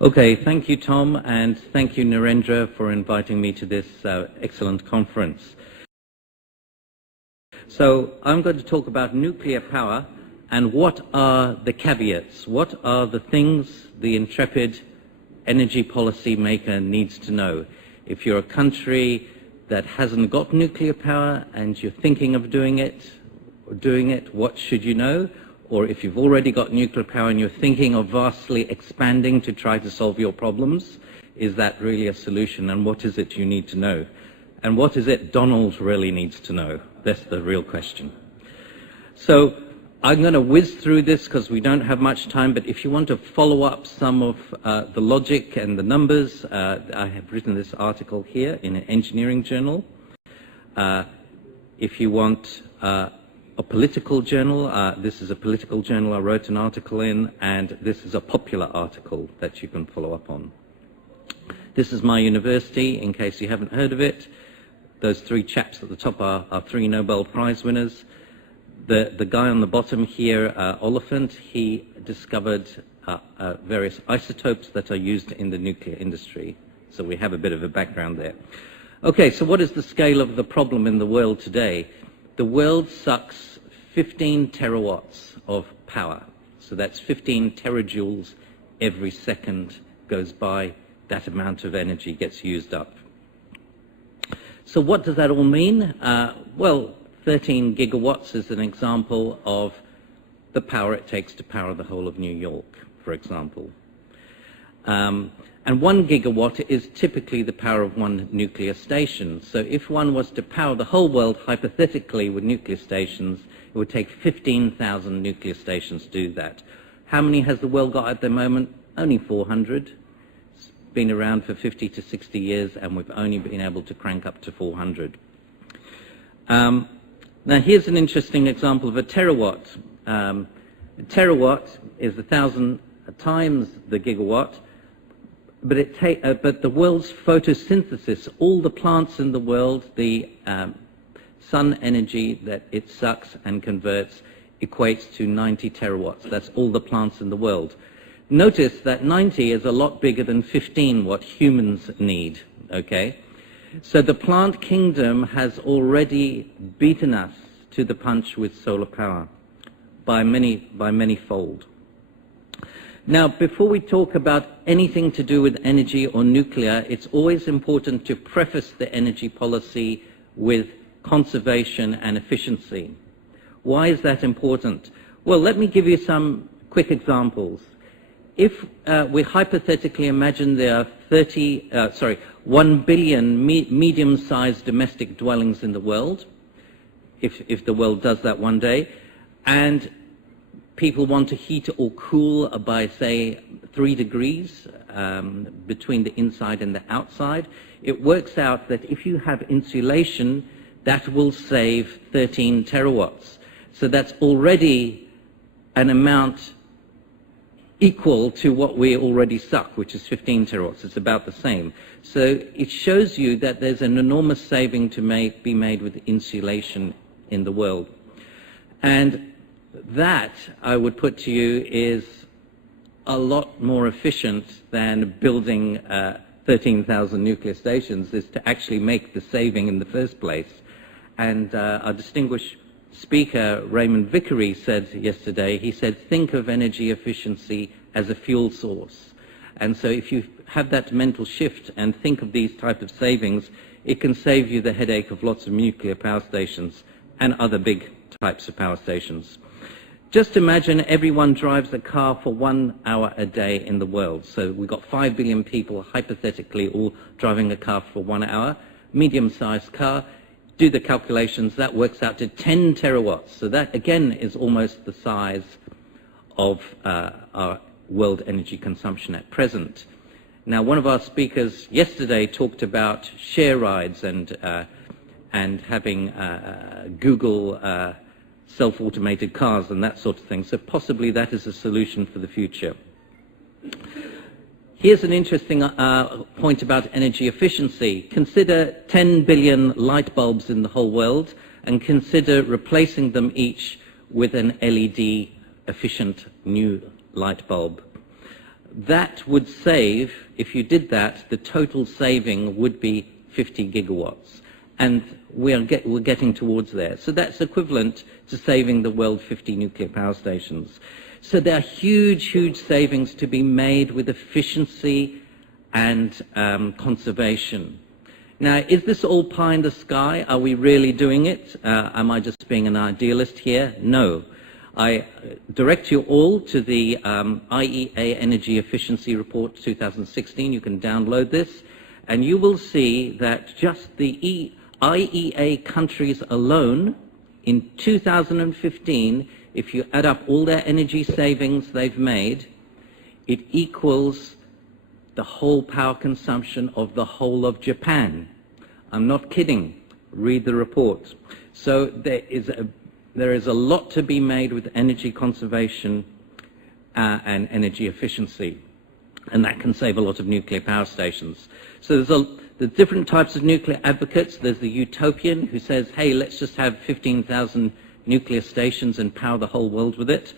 Okay, thank you, Tom, and thank you, Narendra, for inviting me to this excellent conference. So I'm going to talk about nuclear power and what are the caveats, what are the things the intrepid energy policy maker needs to know. If you're a country that hasn't got nuclear power and you're thinking of doing it, what should you know? Or if you've already got nuclear power and you're thinking of vastly expanding to try to solve your problems, is that really a solution? And what is it you need to know? And what is it Donald really needs to know? That's the real question. So I'm going to whiz through this because we don't have much time, but if you want to follow up some of the logic and the numbers, I have written this article here in an engineering journal. If you want a political journal, this is a political journal I wrote an article in, and this is a popular article that you can follow up on. This is my university, in case you haven't heard of it. Those three chaps at the top are three Nobel Prize winners. The guy on the bottom here, Oliphant, he discovered various isotopes that are used in the nuclear industry. So we have a bit of a background there. Okay, so what is the scale of the problem in the world today? The world sucks 15 terawatts of power. So that's 15 terajoules every second goes by. That amount of energy gets used up. So what does that all mean? Well, 13 gigawatts is an example of the power it takes to power the whole of New York, for example. And 1 gigawatt is typically the power of one nuclear station. So if one was to power the whole world hypothetically with nuclear stations, it would take 15,000 nuclear stations to do that. How many has the world got at the moment? Only 400. It's been around for 50 to 60 years, and we've only been able to crank up to 400. Now here's an interesting example of a terawatt. A terawatt is 1,000 times the gigawatt. But the world's photosynthesis, all the plants in the world, the sun energy that it sucks and converts equates to 90 terawatts. That's all the plants in the world. Notice that 90 is a lot bigger than 15, what humans need, okay? So the plant kingdom has already beaten us to the punch with solar power by many fold. Now, before we talk about anything to do with energy or nuclear, it's always important to preface the energy policy with conservation and efficiency. Why is that important? Well, let me give you some quick examples. If we hypothetically imagine there are 1 billion medium-sized domestic dwellings in the world, if the world does that one day, and people want to heat or cool by, say, 3 degrees between the inside and the outside, it works out that if you have insulation, that will save 13 terawatts. So that's already an amount equal to what we already suck, which is 15 terawatts. It's about the same. So it shows you that there's an enormous saving to be made with insulation in the world. And that, I would put to you, is a lot more efficient than building 13,000 nuclear stations, is to actually make the saving in the first place. And our distinguished speaker, Raymond Vickery, said yesterday, he said, think of energy efficiency as a fuel source. And so if you have that mental shift and think of these type of savings, it can save you the headache of lots of nuclear power stations and other big types of power stations. Just imagine everyone drives a car for 1 hour a day in the world. So we've got 5 billion people hypothetically all driving a car for 1 hour, medium-sized car. Do the calculations, that works out to 10 terawatts. So that, again, is almost the size of our world energy consumption at present. Now, one of our speakers yesterday talked about share rides and having Google self-automated cars and that sort of thing. So possibly that is a solution for the future. Here's an interesting point about energy efficiency. Consider 10 billion light bulbs in the whole world and consider replacing them each with an LED efficient new light bulb. that would save, if you did that, the total saving would be 50 gigawatts. And we're getting towards there. So that's equivalent to saving the world 50 nuclear power stations. So there are huge, huge savings to be made with efficiency and conservation. Now, is this all pie in the sky? Are we really doing it? Am I just being an idealist here? No. I direct you all to the IEA Energy Efficiency Report 2016. You can download this, and you will see that just the IEA countries alone in 2015, if you add up all their energy savings they've made, it equals the whole power consumption of the whole of Japan. I'm not kidding. Read the report. So there is a lot to be made with energy conservation and energy efficiency, and that can save a lot of nuclear power stations. So there's different types of nuclear advocates. There's the utopian who says, hey, let's just have 15,000 nuclear stations and power the whole world with it.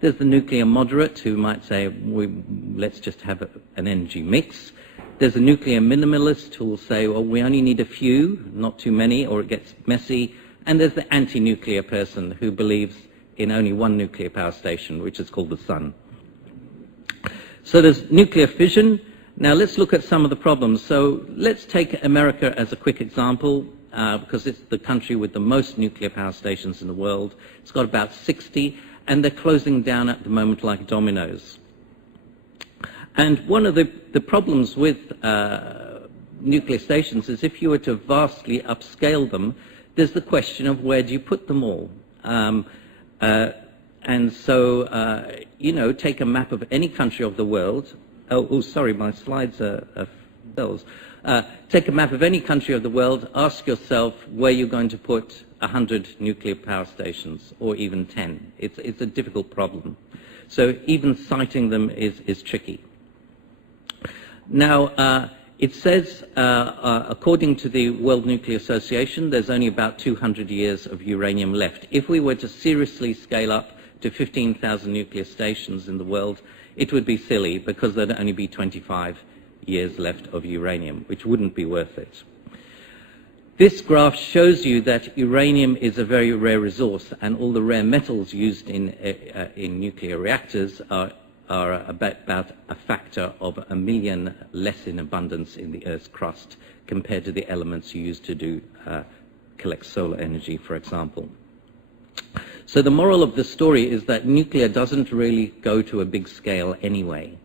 There's the nuclear moderate who might say, let's just have an energy mix. There's a nuclear minimalist who will say, well, we only need a few, not too many, or it gets messy. And there's the anti-nuclear person who believes in only one nuclear power station, which is called the sun. So there's nuclear fission. Now let's look at some of the problems. So let's take America as a quick example, because it's the country with the most nuclear power stations in the world. It's got about 60, and they're closing down at the moment like dominoes. And one of the problems with nuclear stations is if you were to vastly upscale them, there's the question of where do you put them all? And so, you know, take a map of any country of the world. Oh, sorry, my slides are bells. Take a map of any country of the world, ask yourself where you're going to put 100 nuclear power stations, or even 10. It's a difficult problem. So even citing them is tricky. Now, it says, according to the World Nuclear Association, there's only about 200 years of uranium left. If we were to seriously scale up to 15,000 nuclear stations in the world, it would be silly because there'd only be 25 years left of uranium, which wouldn't be worth it. This graph shows you that uranium is a very rare resource, and all the rare metals used in nuclear reactors are about a factor of 1 million less in abundance in the Earth's crust compared to the elements used to collect solar energy, for example. So the moral of the story is that nuclear doesn't really go to a big scale anyway.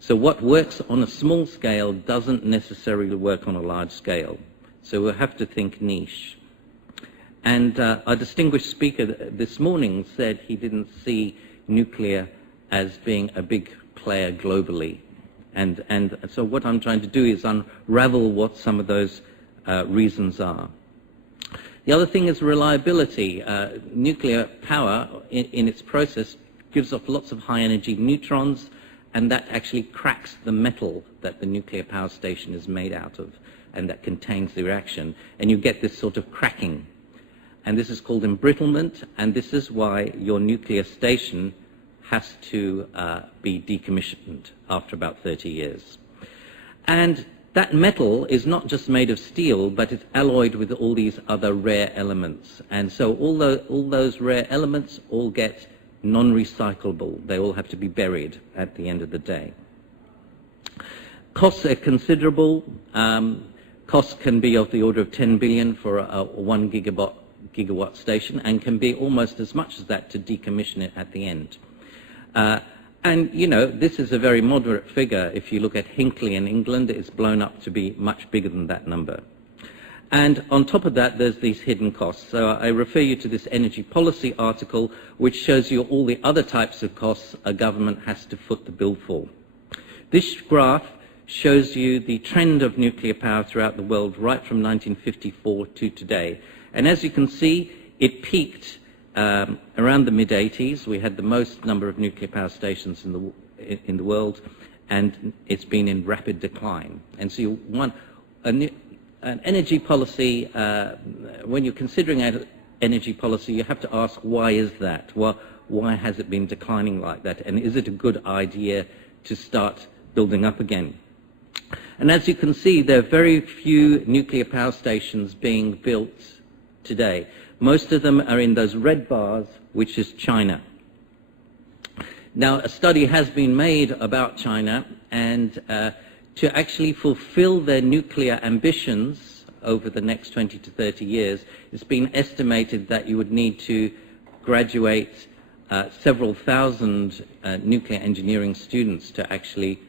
So what works on a small scale doesn't necessarily work on a large scale. So we'll have to think niche. And our distinguished speaker this morning said he didn't see nuclear as being a big player globally. And so what I'm trying to do is unravel what some of those reasons are. The other thing is reliability. Nuclear power in its process gives off lots of high energy neutrons, and that actually cracks the metal that the nuclear power station is made out of, and that contains the reaction. And you get this sort of cracking. And this is called embrittlement, and this is why your nuclear station has to be decommissioned after about 30 years. And that metal is not just made of steel, but it's alloyed with all these other rare elements. And so all those rare elements all get non-recyclable. They all have to be buried at the end of the day. Costs are considerable. Costs can be of the order of 10 billion for a 1 gigawatt station, and can be almost as much as that to decommission it at the end. And, you know, this is a very moderate figure. If you look at Hinkley in England, it's blown up to be much bigger than that number. And on top of that, there's these hidden costs. So I refer you to this energy policy article, which shows you all the other types of costs a government has to foot the bill for. This graph shows you the trend of nuclear power throughout the world right from 1954 to today. And as you can see, it peaked around the mid-80s. We had the most number of nuclear power stations in the world, and it's been in rapid decline. And so you want an energy policy, when you're considering energy policy, you have to ask, why is that? Well, why has it been declining like that? And is it a good idea to start building up again. And as you can see, there are very few nuclear power stations being built today. Most of them are in those red bars, which is China. Now, a study has been made about China, and to actually fulfill their nuclear ambitions over the next 20 to 30 years, it's been estimated that you would need to graduate several thousand nuclear engineering students to actually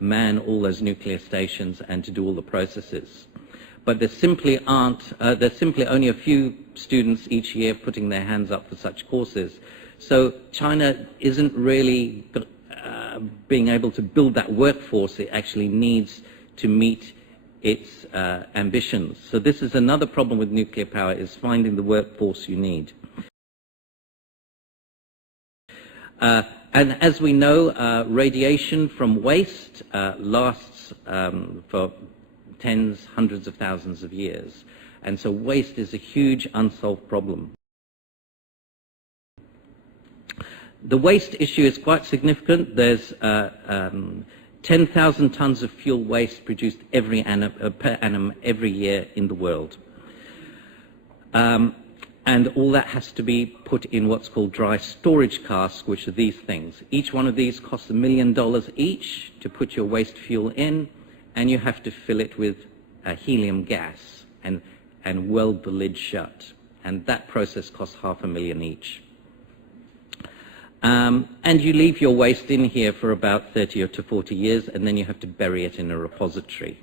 man all those nuclear stations and to do all the processes. But there simply there's simply only a few students each year putting their hands up for such courses. So China isn't really being able to build that workforce it actually needs to meet its ambitions. So this is another problem with nuclear power, is finding the workforce you need. And as we know, radiation from waste lasts for tens, hundreds of thousands of years. And so waste is a huge unsolved problem. The waste issue is quite significant. There's 10,000 tons of fuel waste produced per annum every year in the world. And all that has to be put in what's called dry storage casks, which are these things. Each one of these costs $1 million each to put your waste fuel in, and you have to fill it with helium gas and weld the lid shut. And that process costs $500,000 each. And you leave your waste in here for about 30 to 40 years, and then you have to bury it in a repository.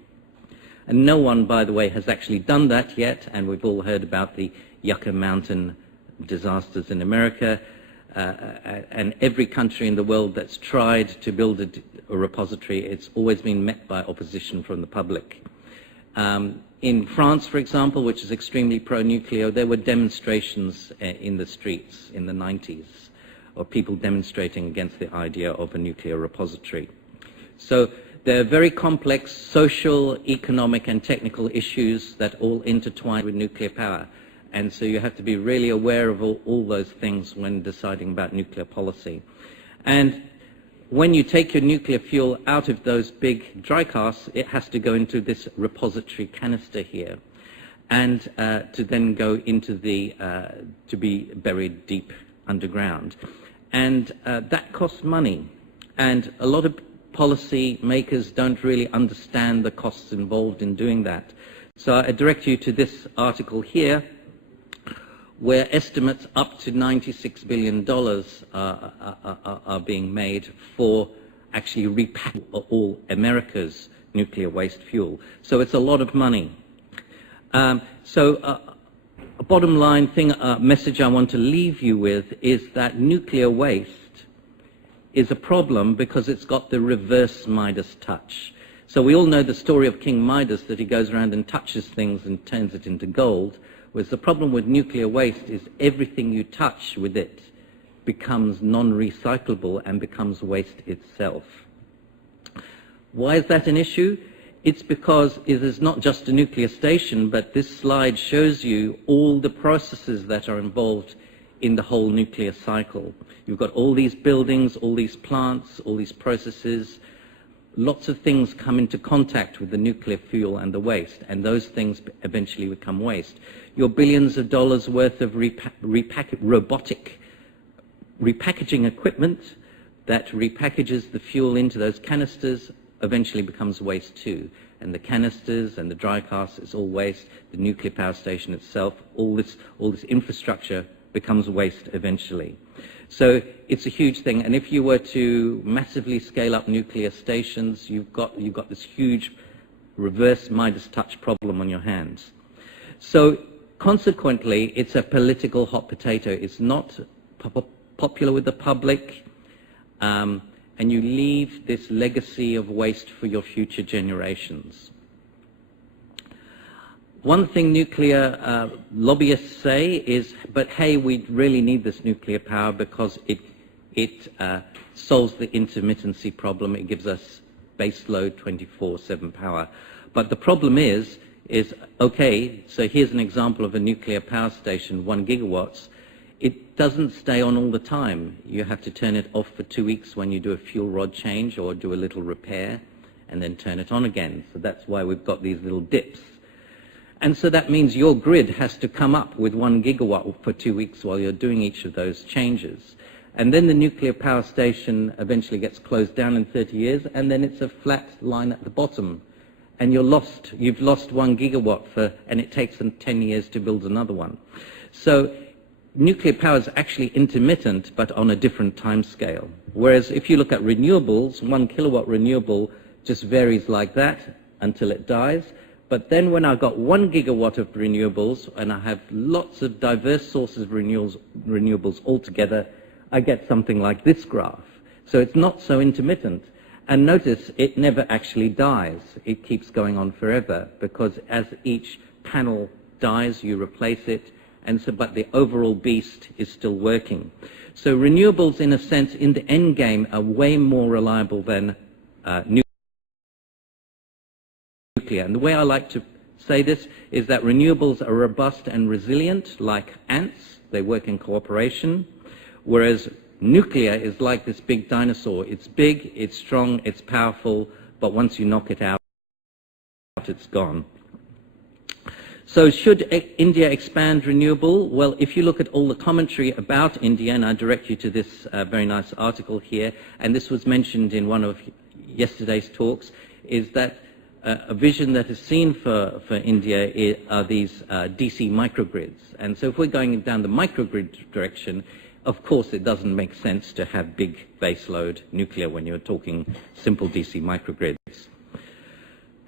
And no one, by the way, has actually done that yet, and we've all heard about the Yucca Mountain disasters in America, and every country in the world that's tried to build a repository, it's always been met by opposition from the public. In France, for example, which is extremely pro-nuclear, there were demonstrations in the streets in the 90s of people demonstrating against the idea of a nuclear repository. So there are very complex social, economic, and technical issues that all intertwine with nuclear power. And so you have to be really aware of all those things when deciding about nuclear policy. And when you take your nuclear fuel out of those big dry casks, it has to go into this repository canister here, and to then go into the, to be buried deep underground. And that costs money. And a lot of policy makers don't really understand the costs involved in doing that. So I direct you to this article here, where estimates up to $96 billion are being made for actually repacking all America's nuclear waste fuel. So it's a lot of money. A bottom line thing, message I want to leave you with is that nuclear waste is a problem because it's got the reverse Midas touch. So we all know the story of King Midas, that he goes around and touches things and turns it into gold. Whereas the problem with nuclear waste is everything you touch with it becomes non-recyclable and becomes waste itself. Why is that an issue? It's because it is not just a nuclear station, but this slide shows you all the processes that are involved in the whole nuclear cycle. You've got all these buildings, all these plants, all these processes. Lots of things come into contact with the nuclear fuel and the waste, and those things eventually become waste. Your billions of dollars worth of robotic repackaging equipment that repackages the fuel into those canisters eventually becomes waste too. And the canisters and the dry casks is all waste. The nuclear power station itself, all this infrastructure becomes waste eventually. So it's a huge thing. And if you were to massively scale up nuclear stations, you've got this huge reverse Midas touch problem on your hands. So consequently, it's a political hot potato. It's not popular with the public. And you leave this legacy of waste for your future generations. One thing nuclear lobbyists say is, but hey, we really need this nuclear power because it solves the intermittency problem. It gives us baseload 24/7 power. But the problem is, okay, so here's an example of a nuclear power station, 1 gigawatts. It doesn't stay on all the time. You have to turn it off for 2 weeks when you do a fuel rod change or do a little repair, and then turn it on again. So that's why we've got these little dips. And so that means your grid has to come up with 1 gigawatt for 2 weeks while you're doing each of those changes. And then the nuclear power station eventually gets closed down in 30 years, and then it's a flat line at the bottom. And you've lost 1 gigawatt and it takes them 10 years to build another one. So nuclear power is actually intermittent, but on a different time scale. Whereas if you look at renewables, 1 kilowatt renewable just varies like that until it dies. But then when I've got 1 gigawatt of renewables and I have lots of diverse sources of renewables altogether, I get something like this graph. So it's not so intermittent. And notice it never actually dies. It keeps going on forever, because as each panel dies, you replace it. And so, but the overall beast is still working. So renewables, in a sense, in the end game, are way more reliable than nuclear. And the way I like to say this is that renewables are robust and resilient, like ants. They work in cooperation, whereas nuclear is like this big dinosaur. It's big, it's strong, it's powerful, but once you knock it out, it's gone. So should India expand renewable? Well, if you look at all the commentary about India, and I direct you to this very nice article here, and this was mentioned in one of yesterday's talks, is that a vision that is seen for India are these DC microgrids. And so if we're going down the microgrid direction, of course it doesn't make sense to have big baseload nuclear when you're talking simple DC microgrids.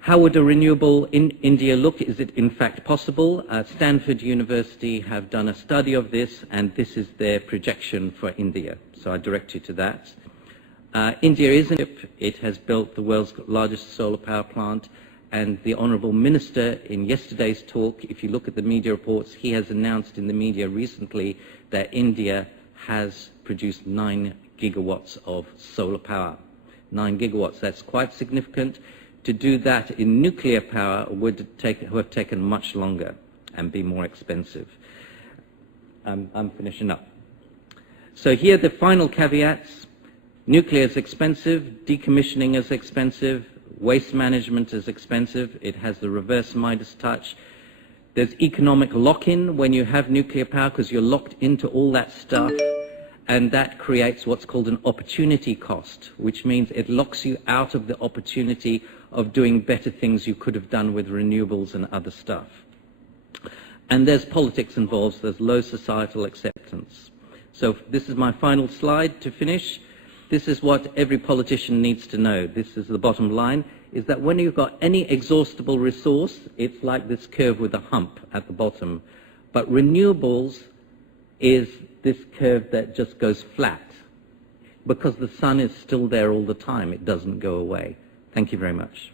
How would a renewable in India look? Is it in fact possible? Stanford University have done a study of this, and this is their projection for India. So I direct you to that. India is it has built the world's largest solar power plant, and the Honourable Minister in yesterday's talk, if you look at the media reports, he has announced in the media recently that India has produced 9 gigawatts of solar power. 9 gigawatts, that's quite significant. To do that in nuclear power would have taken much longer and be more expensive. I'm finishing up. So here are the final caveats. Nuclear is expensive, decommissioning is expensive, waste management is expensive, it has the reverse Midas touch. There's economic lock-in when you have nuclear power because you're locked into all that stuff, and that creates what's called an opportunity cost, which means it locks you out of the opportunity of doing better things you could have done with renewables and other stuff. And there's politics involved, so there's low societal acceptance. So this is my final slide to finish. This is what every politician needs to know. This is the bottom line, is that when you've got any exhaustible resource, it's like this curve with a hump at the bottom. But renewables is this curve that just goes flat. Because the sun is still there all the time, it doesn't go away. Thank you very much.